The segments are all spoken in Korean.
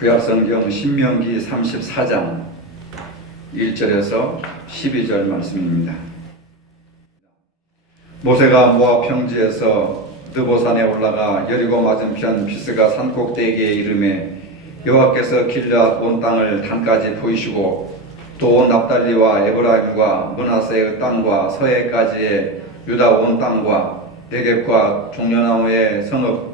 구약성경 신명기 34장 1절에서 12절 말씀입니다. 모세가 모압 평지에서 느보산에 올라가 여리고 맞은편 비스가 산꼭대기에 이르매 여호와께서 길앗 온 땅을 단까지 보이시고 또 온 납달리와 에브라임과 므낫세의 땅과 서해까지의 유다 온 땅과 네겝과 종려나무의 성읍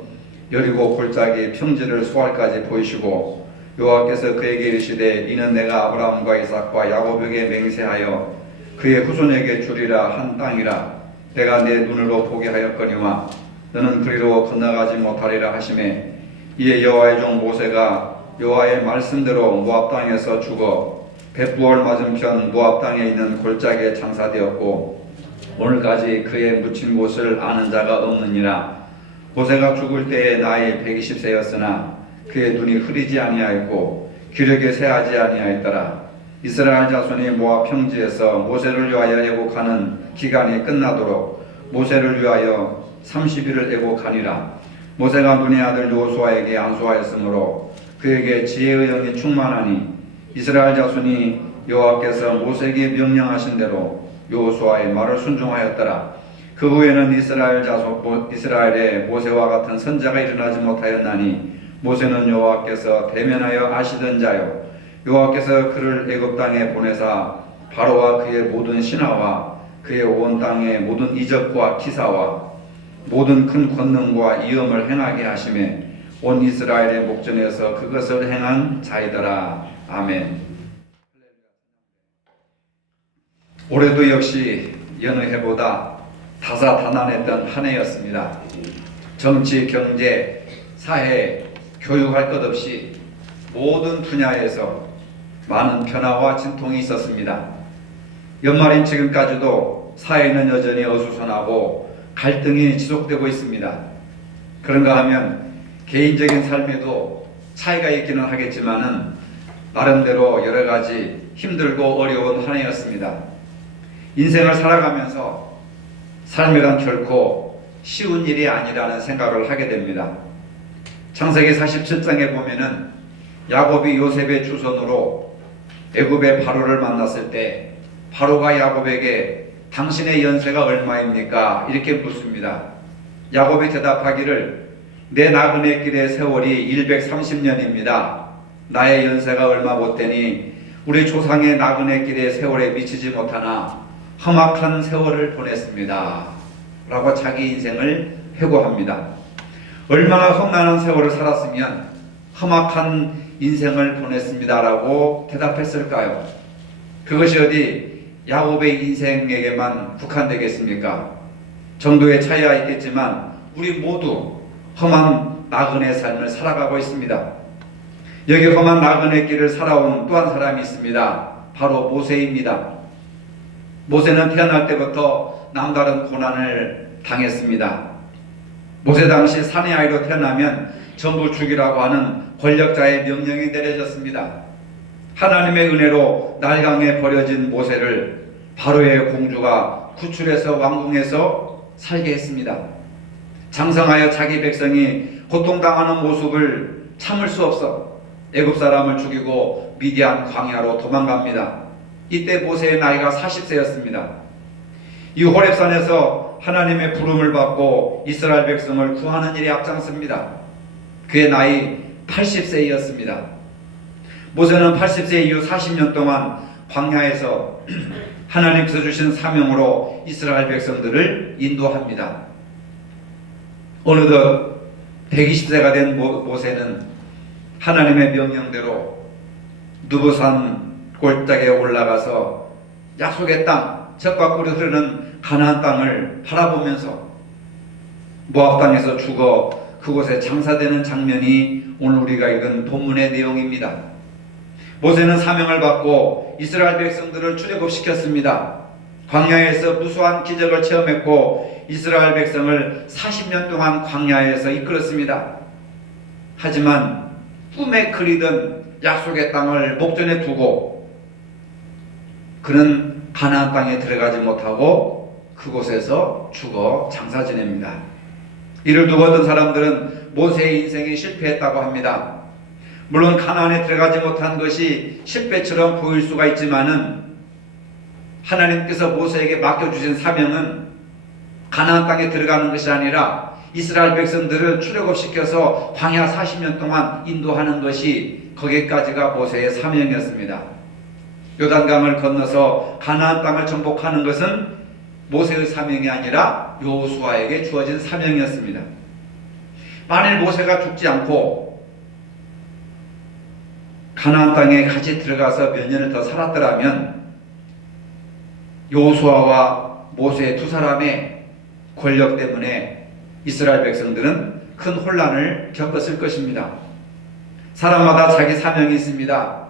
여리고 골짜기 평지를 수알까지 보이시고 여호와께서 그에게 이르시되 이는 내가 아브라함과 이삭과 야곱에게 맹세하여 그의 후손에게 주리라 한 땅이라 내가 내 눈으로 보게 하였거니와 너는 그리로 건너가지 못하리라 하시매 이에 여호와의 종 모세가 여호와의 말씀대로 모압 땅에서 죽어 벳부올 맞은편 모압 땅에 있는 골짜기에 장사되었고 오늘까지 그의 묻힌 곳을 아는 자가 없느니라. 모세가 죽을 때에 나이 120세였으나 그의 눈이 흐리지 아니하였고 기력에 새하지 아니하였더라. 이스라엘 자손이 모압 평지에서 모세를 위하여 애곡하는 기간이 끝나도록 모세를 위하여 30일을 애곡하니라. 모세가 눈의 아들 여호수아에게 안수하였으므로 그에게 지혜의 영이 충만하니 이스라엘 자손이 여호와께서 모세에게 명령하신 대로 여호수아의 말을 순종하였더라. 그 후에는 이스라엘에 모세와 같은 선자가 일어나지 못하였나니 모세는 여호와께서 대면하여 아시던 자요 여호와께서 그를 애굽 땅에 보내사 바로와 그의 모든 신하와 그의 온 땅의 모든 이적과 기사와 모든 큰 권능과 이음을 행하게 하시매 온 이스라엘의 목전에서 그것을 행한 자이더라. 아멘. 올해도 역시 여느 해보다 다사다난했던 한 해였습니다. 정치, 경제, 사회, 교육할 것 없이 모든 분야에서 많은 변화와 진통이 있었습니다. 연말인 지금까지도 사회는 여전히 어수선하고 갈등이 지속되고 있습니다. 그런가 하면 개인적인 삶에도 차이가 있기는 하겠지만은 나름대로 여러 가지 힘들고 어려운 한 해였습니다. 인생을 살아가면서 삶이란 결코 쉬운 일이 아니라는 생각을 하게 됩니다. 창세기 47장에 보면은 야곱이 요셉의 주선으로 애굽의 바로를 만났을 때 바로가 야곱에게 당신의 연세가 얼마입니까? 이렇게 묻습니다. 야곱이 대답하기를 내 나그네 길의 세월이 130년입니다. 나의 연세가 얼마 못되니 우리 조상의 나그네 길의 세월에 미치지 못하나 험악한 세월을 보냈습니다. 라고 자기 인생을 회고합니다. 얼마나 험난한 세월을 살았으면 험악한 인생을 보냈습니다. 라고 대답했을까요? 그것이 어디 야곱의 인생에게만 국한되겠습니까? 정도의 차이가 있겠지만 우리 모두 험한 나그네 삶을 살아가고 있습니다. 여기 험한 나그네 길을 살아온 또 한 사람이 있습니다. 바로 모세입니다. 모세는 태어날 때부터 남다른 고난을 당했습니다. 모세 당시 사내 아이로 태어나면 전부 죽이라고 하는 권력자의 명령이 내려졌습니다. 하나님의 은혜로 날강에 버려진 모세를 바로의 공주가 구출해서 왕궁에서 살게 했습니다. 장성하여 자기 백성이 고통당하는 모습을 참을 수 없어 애굽 사람을 죽이고 미디안 광야로 도망갑니다. 이때 모세의 나이가 40세였습니다. 이 호렙산에서 하나님의 부름을 받고 이스라엘 백성을 구하는 일에 앞장섭니다. 그의 나이 80세였습니다. 모세는 80세 이후 40년 동안 광야에서 하나님께서 주신 사명으로 이스라엘 백성들을 인도합니다. 어느덧 120세가 된 모세는 하나님의 명령대로 느보산 골짜기에 올라가서 약속의 땅, 젖과 꿀이 흐르는 가나안 땅을 바라보면서 모압 땅에서 죽어 그곳에 장사되는 장면이 오늘 우리가 읽은 본문의 내용입니다. 모세는 사명을 받고 이스라엘 백성들을 출애굽시켰습니다. 광야에서 무수한 기적을 체험했고 이스라엘 백성을 40년 동안 광야에서 이끌었습니다. 하지만 꿈에 그리던 약속의 땅을 목전에 두고 그는 가나안 땅에 들어가지 못하고 그곳에서 죽어 장사 지냅니다. 이를 두고 어떤 사람들은 모세의 인생이 실패했다고 합니다. 물론 가나안에 들어가지 못한 것이 실패처럼 보일 수가 있지만은 하나님께서 모세에게 맡겨주신 사명은 가나안 땅에 들어가는 것이 아니라 이스라엘 백성들을 출애굽시켜서 광야 40년 동안 인도하는 것이 거기까지가 모세의 사명이었습니다. 요단강을 건너서 가나안 땅을 정복하는 것은 모세의 사명이 아니라 여호수아에게 주어진 사명이었습니다. 만일 모세가 죽지 않고 가나안 땅에 같이 들어가서 몇 년을 더 살았더라면 여호수아와 모세 두 사람의 권력 때문에 이스라엘 백성들은 큰 혼란을 겪었을 것입니다. 사람마다 자기 사명이 있습니다.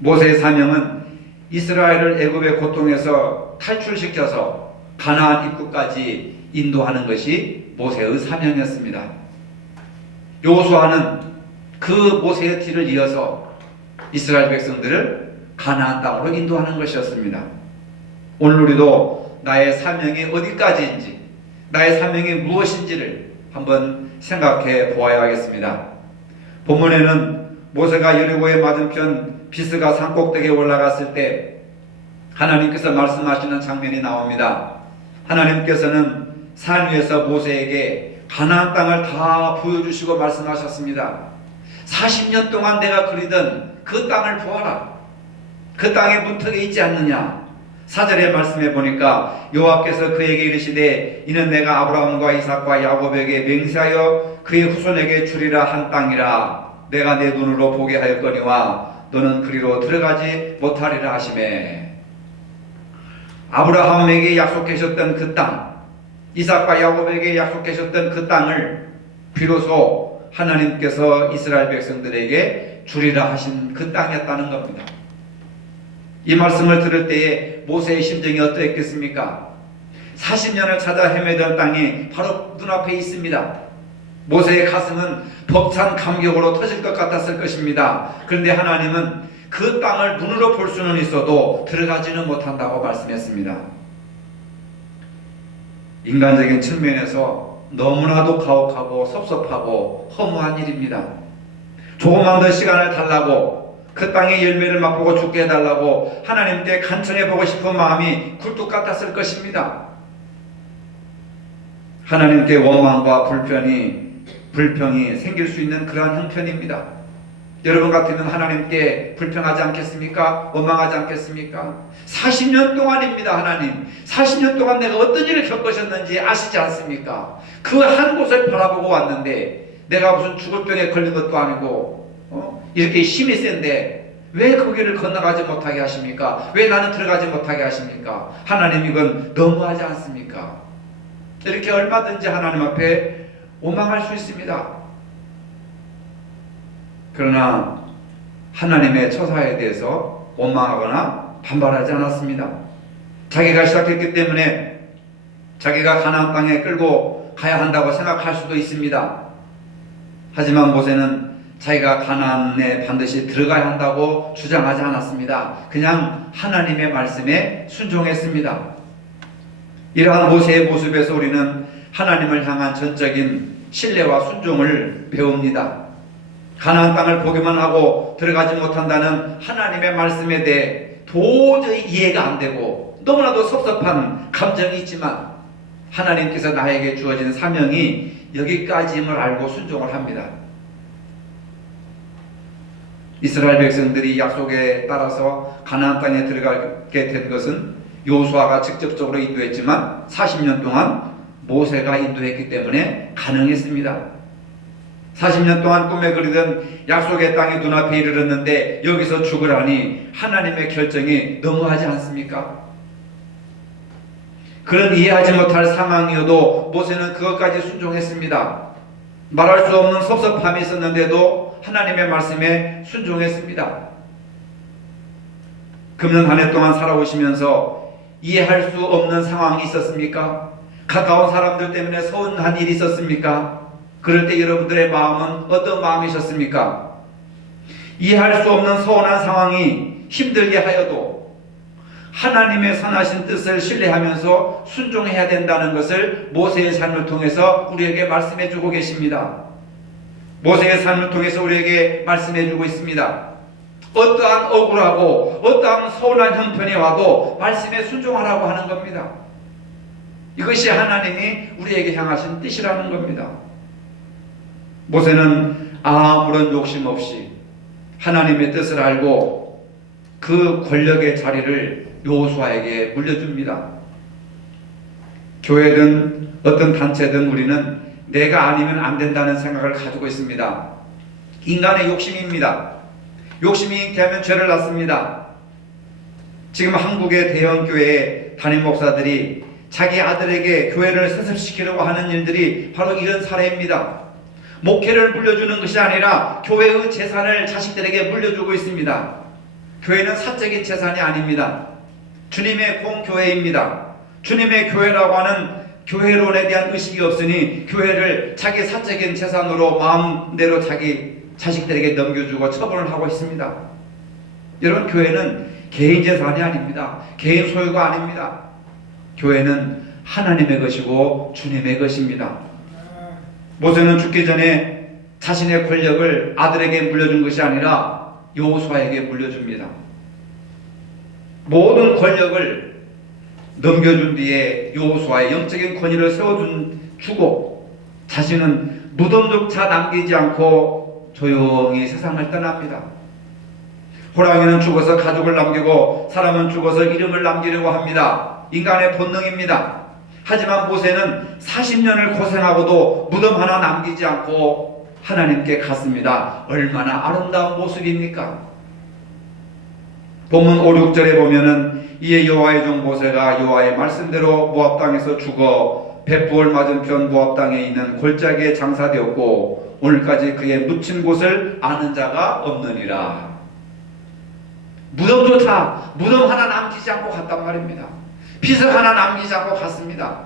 모세의 사명은 이스라엘을 애굽의 고통에서 탈출시켜서 가나안 입구까지 인도하는 것이 모세의 사명이었습니다. 여호수아는 그 모세의 뒤를 이어서 이스라엘 백성들을 가나안 땅으로 인도하는 것이었습니다. 오늘 우리도 나의 사명이 어디까지인지, 나의 사명이 무엇인지를 한번 생각해 보아야 하겠습니다. 본문에는 모세가 여리고의 맞은편 비스가 산꼭대기에 올라갔을 때 하나님께서 말씀하시는 장면이 나옵니다. 하나님께서는 산 위에서 모세에게 가나안 땅을 다 보여주시고 말씀하셨습니다. 40년 동안 내가 그리던 그 땅을 보아라. 그 땅의 문턱에 있지 않느냐. 4절에 말씀해 보니까 여호와께서 그에게 이르시되 이는 내가 아브라함과 이삭과 야곱에게 맹세하여 그의 후손에게 주리라 한 땅이라. 내가 내 눈으로 보게 하였거니와 너는 그리로 들어가지 못하리라 하시매. 아브라함에게 약속하셨던 그 땅, 이삭과 야곱에게 약속하셨던 그 땅을 비로소 하나님께서 이스라엘 백성들에게 주리라 하신 그 땅이었다는 겁니다. 이 말씀을 들을 때에 모세의 심정이 어떠했겠습니까? 40년을 찾아 헤매던 땅이 바로 눈앞에 있습니다. 모세의 가슴은 벅찬 감격으로 터질 것 같았을 것입니다. 그런데 하나님은 그 땅을 눈으로 볼 수는 있어도 들어가지는 못한다고 말씀했습니다. 인간적인 측면에서 너무나도 가혹하고 섭섭하고 허무한 일입니다. 조금만 더 시간을 달라고, 그 땅의 열매를 맛보고 죽게 해달라고 하나님께 간청해보고 싶은 마음이 굴뚝 같았을 것입니다. 하나님께 원망과 불평이 생길 수 있는 그러한 형편입니다. 여러분 같으면 하나님께 불평하지 않겠습니까? 원망하지 않겠습니까? 40년 동안입니다. 하나님 40년 동안 내가 어떤 일을 겪으셨는지 아시지 않습니까? 그 한 곳을 바라보고 왔는데 내가 무슨 죽을 병에 걸린 것도 아니고 이렇게 힘이 센데 왜 거기를 건너가지 못하게 하십니까? 왜 나는 들어가지 못하게 하십니까? 하나님 이건 너무하지 않습니까? 이렇게 얼마든지 하나님 앞에 원망할 수 있습니다. 그러나 하나님의 처사에 대해서 원망하거나 반발하지 않았습니다. 자기가 시작했기 때문에 자기가 가나안 땅에 끌고 가야 한다고 생각할 수도 있습니다. 하지만 모세는 자기가 가나안에 반드시 들어가야 한다고 주장하지 않았습니다. 그냥 하나님의 말씀에 순종했습니다. 이러한 모세의 모습에서 우리는 하나님을 향한 전적인 신뢰와 순종을 배웁니다. 가나안 땅을 보기만 하고 들어가지 못한다는 하나님의 말씀에 대해 도저히 이해가 안 되고 너무나도 섭섭한 감정이 있지만 하나님께서 나에게 주어진 사명이 여기까지임을 알고 순종을 합니다. 이스라엘 백성들이 약속에 따라서 가나안 땅에 들어가게 된 것은 여호수아가 직접적으로 인도했지만 40년 동안 모세가 인도했기 때문에 가능했습니다. 40년 동안 꿈에 그리던 약속의 땅이 눈앞에 이르렀는데 여기서 죽으라니 하나님의 결정이 너무하지 않습니까? 그런 이해하지 못할 상황이어도 모세는 그것까지 순종했습니다. 말할 수 없는 섭섭함이 있었는데도 하나님의 말씀에 순종했습니다. 금년 한 해 동안 살아오시면서 이해할 수 없는 상황이 있었습니까? 가까운 사람들 때문에 서운한 일이 있었습니까? 그럴 때 여러분들의 마음은 어떤 마음이셨습니까? 이해할 수 없는 서운한 상황이 힘들게 하여도 하나님의 선하신 뜻을 신뢰하면서 순종해야 된다는 것을 모세의 삶을 통해서 우리에게 말씀해 주고 계십니다. 모세의 삶을 통해서 우리에게 말씀해 주고 있습니다. 어떠한 억울하고 어떠한 서운한 형편이 와도 말씀에 순종하라고 하는 겁니다. 이것이 하나님이 우리에게 향하신 뜻이라는 겁니다. 모세는 아무런 욕심 없이 하나님의 뜻을 알고 그 권력의 자리를 여호수아에게 물려줍니다. 교회든 어떤 단체든 우리는 내가 아니면 안 된다는 생각을 가지고 있습니다. 인간의 욕심입니다. 욕심이 되면 죄를 낳습니다. 지금 한국의 대형 교회의 담임 목사들이 자기 아들에게 교회를 세습시키려고 하는 일들이 바로 이런 사례입니다. 목회를 물려주는 것이 아니라 교회의 재산을 자식들에게 물려주고 있습니다. 교회는 사적인 재산이 아닙니다. 주님의 공교회입니다. 주님의 교회라고 하는 교회론에 대한 의식이 없으니 교회를 자기 사적인 재산으로 마음대로 자기 자식들에게 넘겨주고 처분을 하고 있습니다. 여러분, 교회는 개인 재산이 아닙니다. 개인 소유가 아닙니다. 교회는 하나님의 것이고 주님의 것입니다. 모세는 죽기 전에 자신의 권력을 아들에게 물려준 것이 아니라 여호수아에게 물려줍니다. 모든 권력을 넘겨준 뒤에 여호수아의 영적인 권위를 세워주고 자신은 무덤조차 남기지 않고 조용히 세상을 떠납니다. 호랑이는 죽어서 가족을 남기고 사람은 죽어서 이름을 남기려고 합니다. 인간의 본능입니다. 하지만 모세는 40년을 고생하고도 무덤 하나 남기지 않고 하나님께 갔습니다. 얼마나 아름다운 모습입니까? 본문 5, 6절에 보면은 이에 여호와의 종 모세가 여호와의 말씀대로 모압 땅에서 죽어 벳부을 맞은편 모압 땅에 있는 골짜기에 장사되었고 오늘까지 그의 묻힌 곳을 아는 자가 없느니라. 무덤조차 무덤 하나 남기지 않고 갔단 말입니다. 비석 하나 남기지 않고 갔습니다.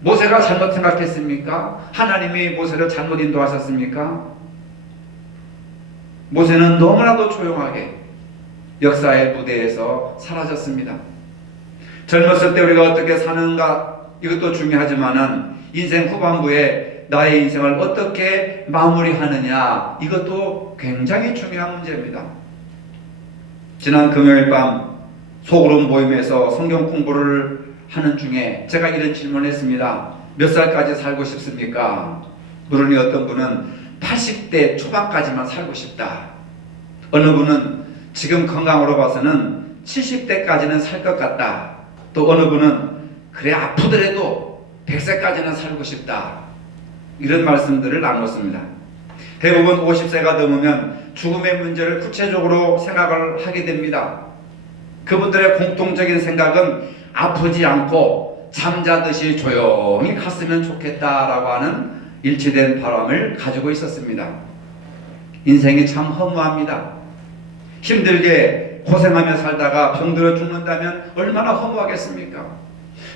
모세가 잘못 생각했습니까? 하나님이 모세를 잘못 인도하셨습니까? 모세는 너무나도 조용하게 역사의 무대에서 사라졌습니다. 젊었을 때 우리가 어떻게 사는가 이것도 중요하지만은 인생 후반부에 나의 인생을 어떻게 마무리하느냐 이것도 굉장히 중요한 문제입니다. 지난 금요일 밤 소그룹 모임에서 성경 공부를 하는 중에 제가 이런 질문을 했습니다. 몇 살까지 살고 싶습니까? 물으니 어떤 분은 80대 초반까지만 살고 싶다. 어느 분은 지금 건강으로 봐서는 70대까지는 살 것 같다. 또 어느 분은 그래 아프더라도 100세까지는 살고 싶다. 이런 말씀들을 나눴습니다. 대부분 50세가 넘으면 죽음의 문제를 구체적으로 생각을 하게 됩니다. 그분들의 공통적인 생각은 아프지 않고 잠자듯이 조용히 갔으면 좋겠다라고 하는 일치된 바람을 가지고 있었습니다. 인생이 참 허무합니다. 힘들게 고생하며 살다가 병들어 죽는다면 얼마나 허무하겠습니까?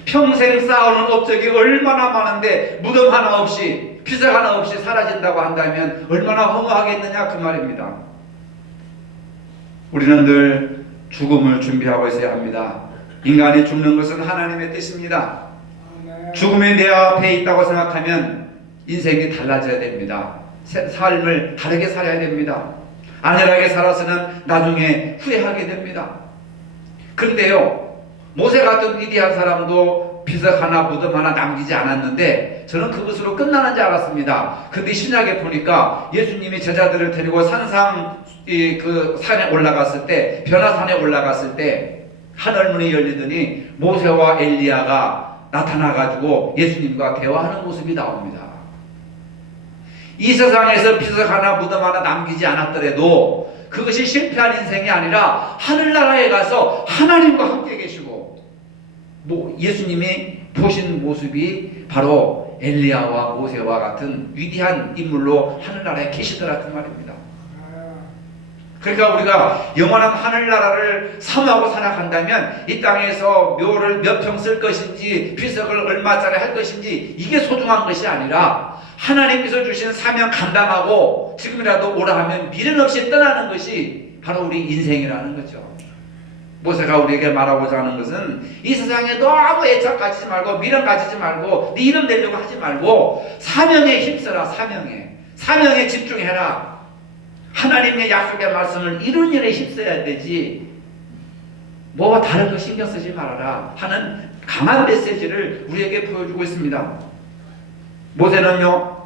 평생 쌓아오는 업적이 얼마나 많은데 무덤 하나 없이 비석 하나 없이 사라진다고 한다면 얼마나 허무하겠느냐 그 말입니다. 우리는 늘 죽음을 준비하고 있어야 합니다. 인간이 죽는 것은 하나님의 뜻입니다. 죽음이 내 앞에 있다고 생각하면 인생이 달라져야 됩니다. 삶을 다르게 살아야 됩니다. 안일하게 살아서는 나중에 후회하게 됩니다. 그런데요, 모세 같은 위대한 사람도 비석 하나 무덤 하나 남기지 않았는데 저는 그것으로 끝나는 줄 알았습니다. 근데 신약에 보니까 예수님이 제자들을 데리고 그 산에 올라갔을 때, 변화산에 올라갔을 때 하늘문이 열리더니 모세와 엘리야가 나타나가지고 예수님과 대화하는 모습이 나옵니다. 이 세상에서 비석 하나 무덤 하나 남기지 않았더라도 그것이 실패한 인생이 아니라 하늘나라에 가서 하나님과 함께 계시고 예수님이 보신 모습이 바로 엘리야와 모세와 같은 위대한 인물로 하늘나라에 계시더라 그 말입니다. 그러니까 우리가 영원한 하늘나라를 사모하고 살아간다면 이 땅에서 묘를 몇 평 쓸 것인지 비석을 얼마짜리 할 것인지 이게 소중한 것이 아니라 하나님께서 주신 사명 감당하고 지금이라도 오라 하면 미련 없이 떠나는 것이 바로 우리 인생이라는 거죠. 모세가 우리에게 말하고자 하는 것은 이 세상에 너 아무 애착 가지지 말고 미련 가지지 말고 네 이름 내려고 하지 말고 사명에 힘써라. 사명에 집중해라. 하나님의 약속의 말씀을 이룬 일에 힘써야 되지 뭐가 다른 거 신경 쓰지 말아라 하는 강한 메시지를 우리에게 보여주고 있습니다. 모세는요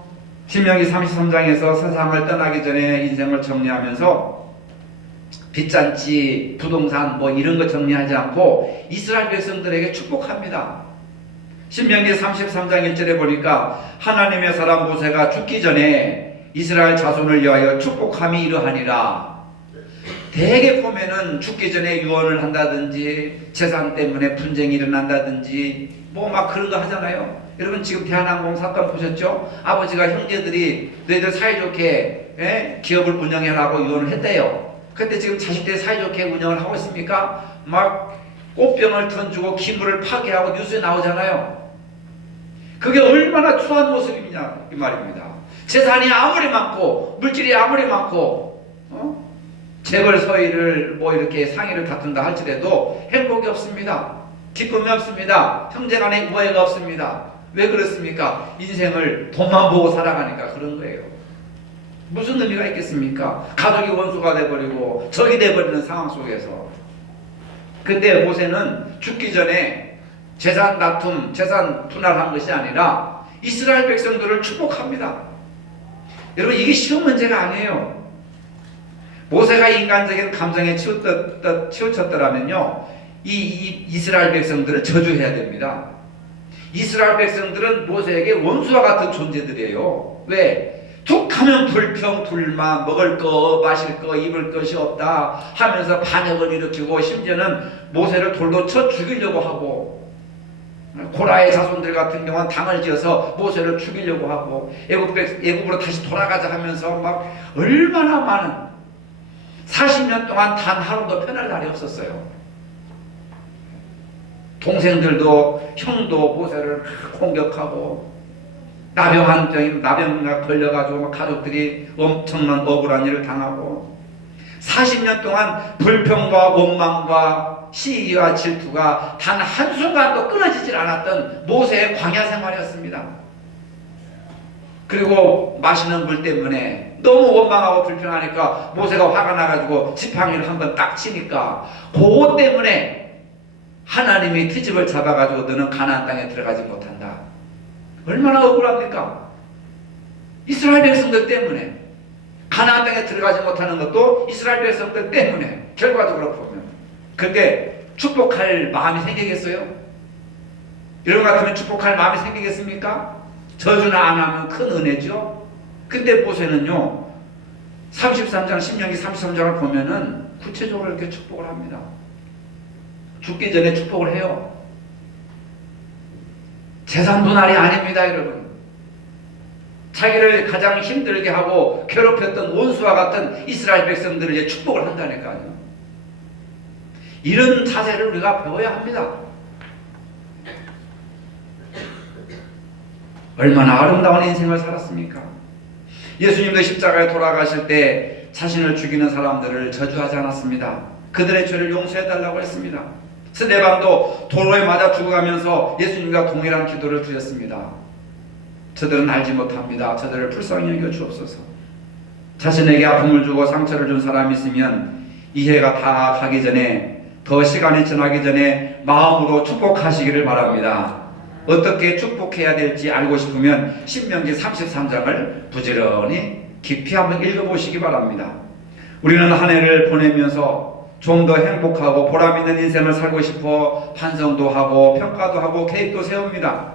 신명기 33장에서 세상을 떠나기 전에 인생을 정리하면서 빚잔치, 부동산 뭐 이런 거 정리하지 않고 이스라엘 백성들에게 축복합니다. 신명기 33장 1절에 보니까 하나님의 사람 모세가 죽기 전에 이스라엘 자손을 위하여 축복함이 이러하니라. 대개 보면은 죽기 전에 유언을 한다든지 재산 때문에 분쟁이 일어난다든지 뭐 막 그런 거 하잖아요. 여러분 지금 대한항공 사건 보셨죠? 아버지가 형제들이 너희들 사이좋게 기업을 운영해라고 유언을 했대요. 근데 지금 자식들이 사이좋게 운영을 하고 있습니까? 막 꽃병을 던지고 기물을 파괴하고 뉴스에 나오잖아요. 그게 얼마나 추한 모습이냐 이 말입니다. 재산이 아무리 많고 물질이 아무리 많고 재벌 서희를 뭐 이렇게 상의를 다툰다 할지라도 행복이 없습니다. 기쁨이 없습니다. 형제간에 우애가 없습니다. 왜 그렇습니까? 인생을 돈만 보고 살아가니까 그런 거예요. 무슨 의미가 있겠습니까? 가족이 원수가 돼버리고 적이 돼버리는 상황 속에서. 근데 모세는 죽기 전에 재산 다툼, 재산 분할한 것이 아니라 이스라엘 백성들을 축복합니다. 여러분 이게 쉬운 문제가 아니에요. 모세가 인간적인 감정에 치우쳤더라면요 이 이스라엘 백성들을 저주해야 됩니다. 이스라엘 백성들은 모세에게 원수와 같은 존재들이에요. 왜? 툭하면 불평, 불만, 먹을 거, 마실 거, 입을 것이 없다 하면서 반역을 일으키고 심지어는 모세를 돌로 쳐 죽이려고 하고 고라의 자손들 같은 경우는 당을 지어서 모세를 죽이려고 하고 애굽으로 다시 돌아가자 하면서 막 얼마나 많은 40년 동안 단 하루도 편할 날이 없었어요. 동생들도 형도 모세를 공격하고 나병에 걸려가지고 가족들이 엄청난 억울한 일을 당하고 40년 동안 불평과 원망과 시기와 질투가 단 한순간도 끊어지질 않았던 모세의 광야 생활이었습니다. 그리고 마시는 물 때문에 너무 원망하고 불평하니까 모세가 화가 나가지고 지팡이를 한번 딱 치니까 그것 때문에 하나님이 트집을 잡아가지고 너는 가나안 땅에 들어가지 못한다. 얼마나 억울합니까? 이스라엘 백성들 때문에 가나안 땅에 들어가지 못하는 것도 이스라엘 백성들 때문에 결과적으로 보면. 근데 축복할 마음이 생기겠어요? 이런 것 같으면 축복할 마음이 생기겠습니까? 저주나 안 하면 큰 은혜죠. 근데 모세는요 33장 신명기 33장을 보면은 구체적으로 이렇게 축복을 합니다. 죽기 전에 축복을 해요. 재산 분할이 아닙니다, 여러분. 자기를 가장 힘들게 하고 괴롭혔던 원수와 같은 이스라엘 백성들을 이제 축복을 한다니까요. 이런 자세를 우리가 배워야 합니다. 얼마나 아름다운 인생을 살았습니까? 예수님도 십자가에 돌아가실 때 자신을 죽이는 사람들을 저주하지 않았습니다. 그들의 죄를 용서해달라고 했습니다. 스데반도 도로에 맞아 죽어가면서 예수님과 동일한 기도를 드렸습니다. 저들은 알지 못합니다. 저들을 불쌍히 여겨 주옵소서. 자신에게 아픔을 주고 상처를 준 사람이 있으면 이해가 다 가기 전에 더 시간이 지나기 전에 마음으로 축복하시기를 바랍니다. 어떻게 축복해야 될지 알고 싶으면 신명기 33장을 부지런히 깊이 한번 읽어보시기 바랍니다. 우리는 한 해를 보내면서 좀 더 행복하고 보람있는 인생을 살고 싶어 반성도 하고 평가도 하고 계획도 세웁니다.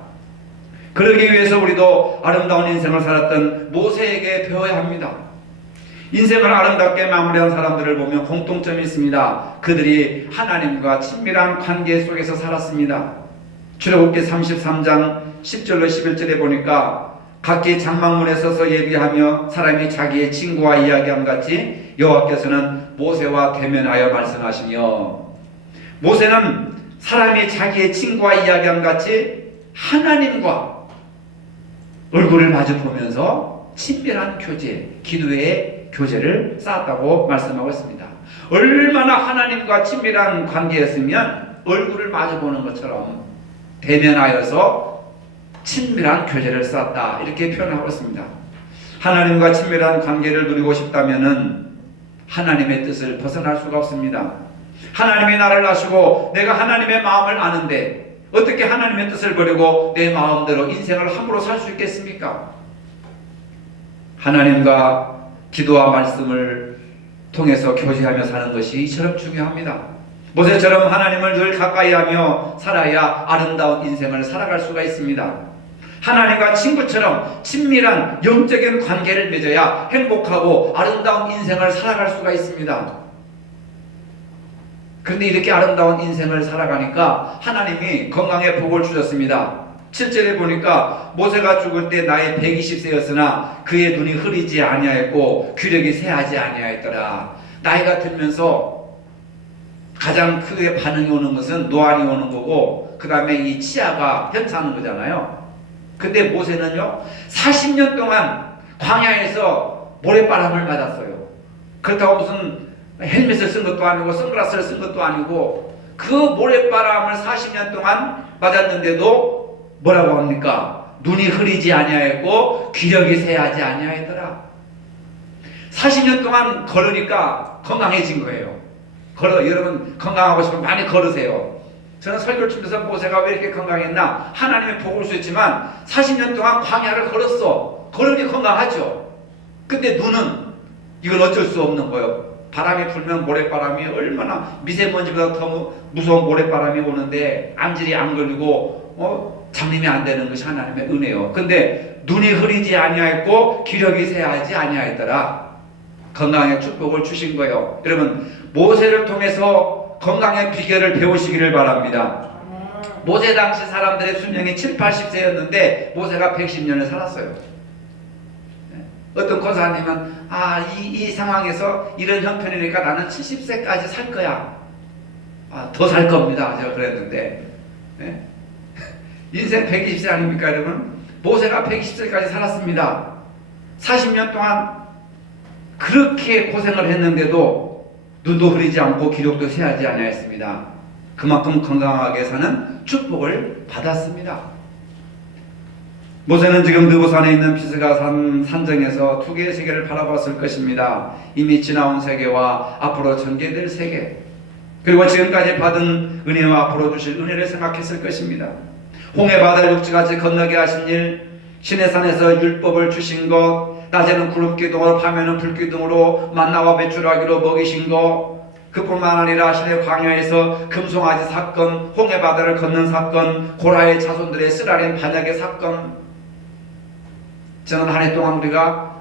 그러기 위해서 우리도 아름다운 인생을 살았던 모세에게 배워야 합니다. 인생을 아름답게 마무리한 사람들을 보면 공통점이 있습니다. 그들이 하나님과 친밀한 관계 속에서 살았습니다. 출애굽기 33장 10절로 11절에 보니까 각기 장막문에 서서 예비하며 사람이 자기의 친구와 이야기함 같이 여호와께서는 모세와 대면하여 말씀하시며, 모세는 사람이 자기의 친구와 이야기함 같이 하나님과 얼굴을 마주 보면서 친밀한 교제, 기도의 교제를 쌓았다고 말씀하고 있습니다. 얼마나 하나님과 친밀한 관계였으면 얼굴을 마주보는 것처럼 대면하여서 친밀한 교제를 쌓았다, 이렇게 표현하고 있습니다. 하나님과 친밀한 관계를 누리고 싶다면은 하나님의 뜻을 벗어날 수가 없습니다. 하나님이 나를 아시고 내가 하나님의 마음을 아는데 어떻게 하나님의 뜻을 버리고 내 마음대로 인생을 함부로 살 수 있겠습니까? 하나님과 기도와 말씀을 통해서 교제하며 사는 것이 이처럼 중요합니다. 모세처럼 하나님을 늘 가까이하며 살아야 아름다운 인생을 살아갈 수가 있습니다. 하나님과 친구처럼 친밀한 영적인 관계를 맺어야 행복하고 아름다운 인생을 살아갈 수가 있습니다. 그런데 이렇게 아름다운 인생을 살아가니까 하나님이 건강의 복을 주셨습니다. 7절에 보니까 모세가 죽을 때 나이 120세였으나 그의 눈이 흐리지 아니하였고 귀력이 쇠하지 아니하였더라. 나이가 들면서 가장 크게 반응이 오는 것은 노안이 오는 거고, 그 다음에 이 치아가 현타하는 거잖아요. 근데 모세는요 40년 동안 광야에서 모래바람을 맞았어요. 그렇다고 무슨 헬멧을 쓴 것도 아니고 선글라스를 쓴 것도 아니고 그 모래바람을 40년 동안 맞았는데도 뭐라고 합니까? 눈이 흐리지 아니하였고 귀력이 쇠하지 아니하였더라. 40년 동안 걸으니까 건강해진 거예요. 여러분 건강하고 싶으면 많이 걸으세요. 저는 설교를 치면서 모세가 왜 이렇게 건강했나? 하나님의 복을 수 있지만 40년 동안 광야를 걸었어. 걸으니 건강하죠. 근데 눈은 이건 어쩔 수 없는 거예요. 바람이 불면 모래바람이 얼마나 미세먼지보다 더 무서운 모래바람이 오는데 암질이 안 걸리고 장님이 안 되는 것이 하나님의 은혜요. 근데 눈이 흐리지 아니하였고 기력이 쇠하지 아니하였더라. 건강의 축복을 주신 거예요. 여러분 모세를 통해서 건강의 비결을 배우시기를 바랍니다. 모세 당시 사람들의 수명이 7, 80세였는데 모세가 110년을 살았어요. 어떤 권사님은 이 상황에서 이런 형편이니까 나는 70세까지 살 거야. 더 살 겁니다. 제가 그랬는데 인생 120세 아닙니까 여러분? 모세가 120세까지 살았습니다. 40년 동안 그렇게 고생을 했는데도 눈도 흐리지 않고 기력도 쇠하지 아니하였습니다. 그만큼 건강하게 사는 축복을 받았습니다. 모세는 지금 느보산에 있는 비스가 산정에서 두 개의 세계를 바라봤을 것입니다. 이미 지나온 세계와 앞으로 전개될 세계, 그리고 지금까지 받은 은혜와 앞으로 주실 은혜를 생각했을 것입니다. 홍해 바다를 육지같이 건너게 하신 일, 시내산에서 율법을 주신 것, 낮에는 구름기둥으로 밤에는 불기둥으로 만나와 메추라기로 먹이신 것, 그뿐만 아니라 시내 광야에서 금송아지 사건, 홍해 바다를 걷는 사건, 고라의 자손들의 쓰라린 반역의 사건. 저는 한 해 동안 우리가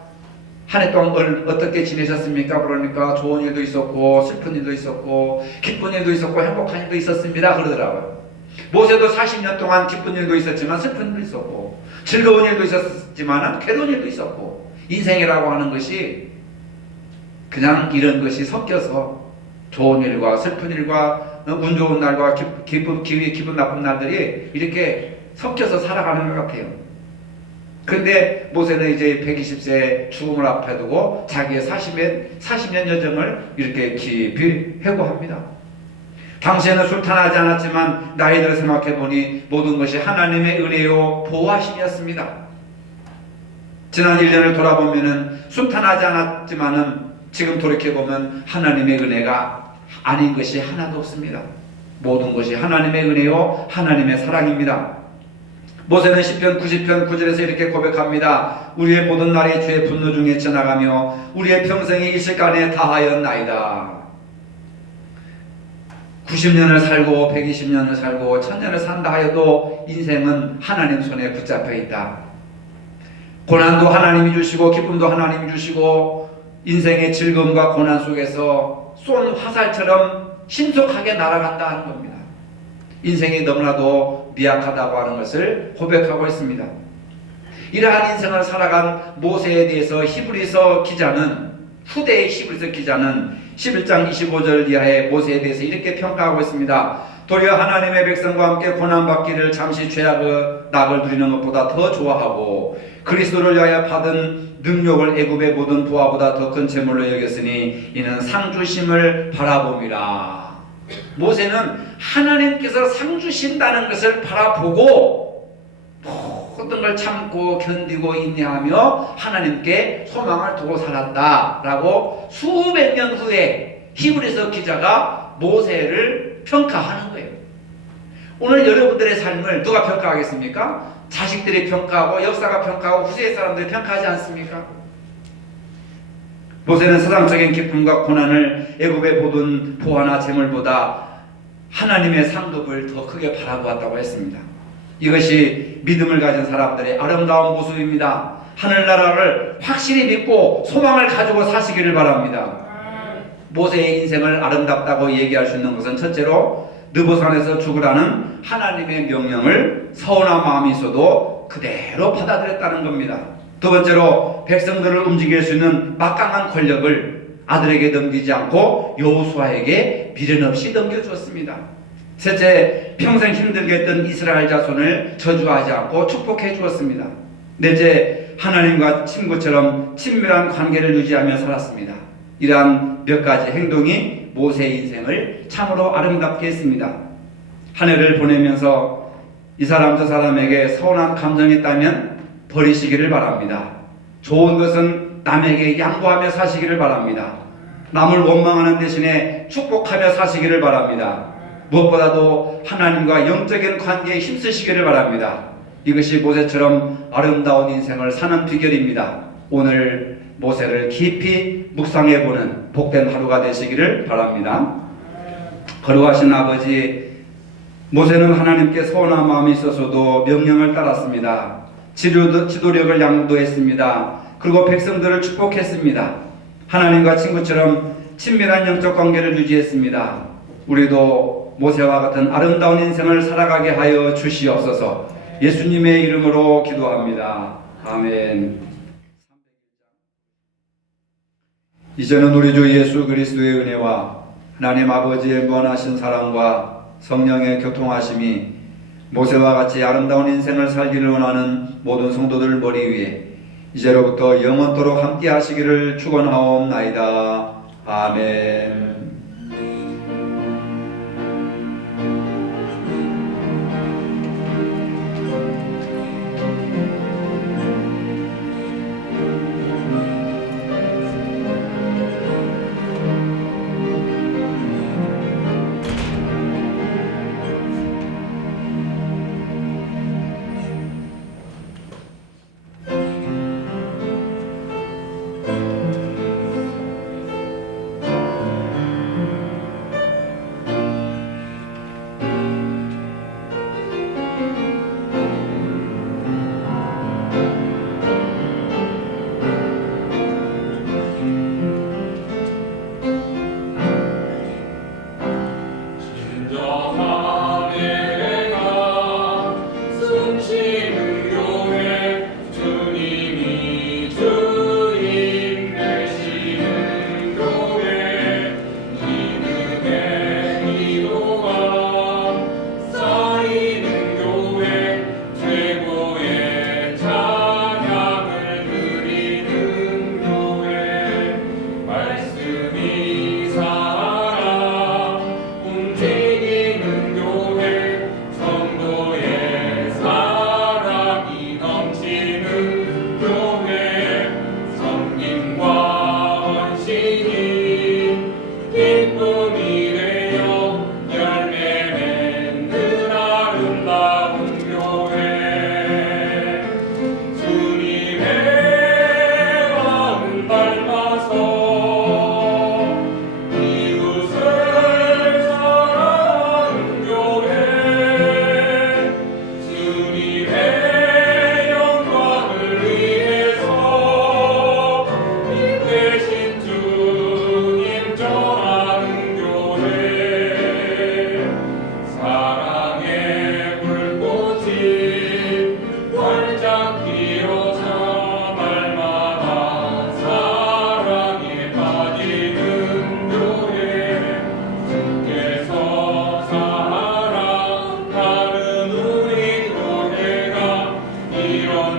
한 해 동안 어떻게 지내셨습니까? 그러니까 좋은 일도 있었고 슬픈 일도 있었고 기쁜 일도 있었고 행복한 일도 있었습니다 그러더라고요. 모세도 40년 동안 기쁜 일도 있었지만 슬픈 일도 있었고 즐거운 일도 있었지만 괴로운 일도 있었고, 인생이라고 하는 것이 그냥 이런 것이 섞여서 좋은 일과 슬픈 일과 운 좋은 날과 기분 나쁜 날들이 이렇게 섞여서 살아가는 것 같아요. 그런데 모세는 이제 120세 죽음을 앞에 두고 자기의 40년 여정을 이렇게 깊이 회고합니다. 당시에는 술탄하지 않았지만 나이 들어 생각해보니 모든 것이 하나님의 은혜요 보호하심이었습니다. 지난 1년을 돌아보면은 순탄하지 않았지만은 지금 돌이켜보면 하나님의 은혜가 아닌 것이 하나도 없습니다. 모든 것이 하나님의 은혜요 하나님의 사랑입니다. 모세는 시편 90편 9절에서 이렇게 고백합니다. 우리의 모든 날이 주의 분노 중에 지나가며 우리의 평생이 일시간에 다하였나이다. 90년을 살고 120년을 살고 1000년을 산다 하여도 인생은 하나님 손에 붙잡혀 있다. 고난도 하나님이 주시고 기쁨도 하나님이 주시고 인생의 즐거움과 고난 속에서 쏜 화살처럼 신속하게 날아간다 하는 겁니다. 인생이 너무나도 미약하다고 하는 것을 고백하고 있습니다. 이러한 인생을 살아간 모세에 대해서 히브리서 기자는, 후대의 히브리서 기자는 11장 25절 이하의 모세에 대해서 이렇게 평가하고 있습니다. 도리어 하나님의 백성과 함께 고난받기를 잠시 죄악의 낙을 누리는 것보다 더 좋아하고 그리스도를 위하여 받은 능력을 애굽의 모든 부하보다 더 큰 재물로 여겼으니 이는 상 주심을 바라봄이라. 모세는 하나님께서 상 주신다는 것을 바라보고 모든 걸 참고 견디고 인내하며 하나님께 소망을 두고 살았다라고 수백 년 후에 히브리서 기자가 모세를 평가하는 거예요. 오늘 여러분들의 삶을 누가 평가하겠습니까? 자식들이 평가하고 역사가 평가하고 후세의 사람들이 평가하지 않습니까? 모세는 세상적인 기쁨과 고난을 애굽의 모든 보화나 재물보다 하나님의 상급을 더 크게 바라보았다고 했습니다. 이것이 믿음을 가진 사람들의 아름다운 모습입니다. 하늘나라를 확실히 믿고 소망을 가지고 사시기를 바랍니다. 모세의 인생을 아름답다고 얘기할 수 있는 것은 첫째로 느보산에서 죽으라는 하나님의 명령을 서운한 마음이 있어도 그대로 받아들였다는 겁니다. 두 번째로 백성들을 움직일 수 있는 막강한 권력을 아들에게 넘기지 않고 여호수아에게 미련 없이 넘겨주었습니다. 셋째, 평생 힘들게 했던 이스라엘 자손을 저주하지 않고 축복해 주었습니다. 넷째, 하나님과 친구처럼 친밀한 관계를 유지하며 살았습니다. 이러한 몇 가지 행동이 모세의 인생을 참으로 아름답게 했습니다. 한 해를 보내면서 이 사람 저 사람에게 서운한 감정이 있다면 버리시기를 바랍니다. 좋은 것은 남에게 양보하며 사시기를 바랍니다. 남을 원망하는 대신에 축복하며 사시기를 바랍니다. 무엇보다도 하나님과 영적인 관계에 힘쓰시기를 바랍니다. 이것이 모세처럼 아름다운 인생을 사는 비결입니다. 오늘 모세를 깊이 묵상해보는 복된 하루가 되시기를 바랍니다. 거룩하신 아버지, 모세는 하나님께 서운한 마음이 있어서도 명령을 따랐습니다. 지도력을 양도했습니다. 그리고 백성들을 축복했습니다. 하나님과 친구처럼 친밀한 영적 관계를 유지했습니다. 우리도 모세와 같은 아름다운 인생을 살아가게 하여 주시옵소서. 예수님의 이름으로 기도합니다. 아멘. 이제는 우리 주 예수 그리스도의 은혜와 하나님 아버지의 무한하신 사랑과 성령의 교통하심이 모세와 같이 아름다운 인생을 살기를 원하는 모든 성도들 머리 위에 이제로부터 영원토록 함께 하시기를 축원하옵나이다. 아멘.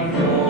하나님이여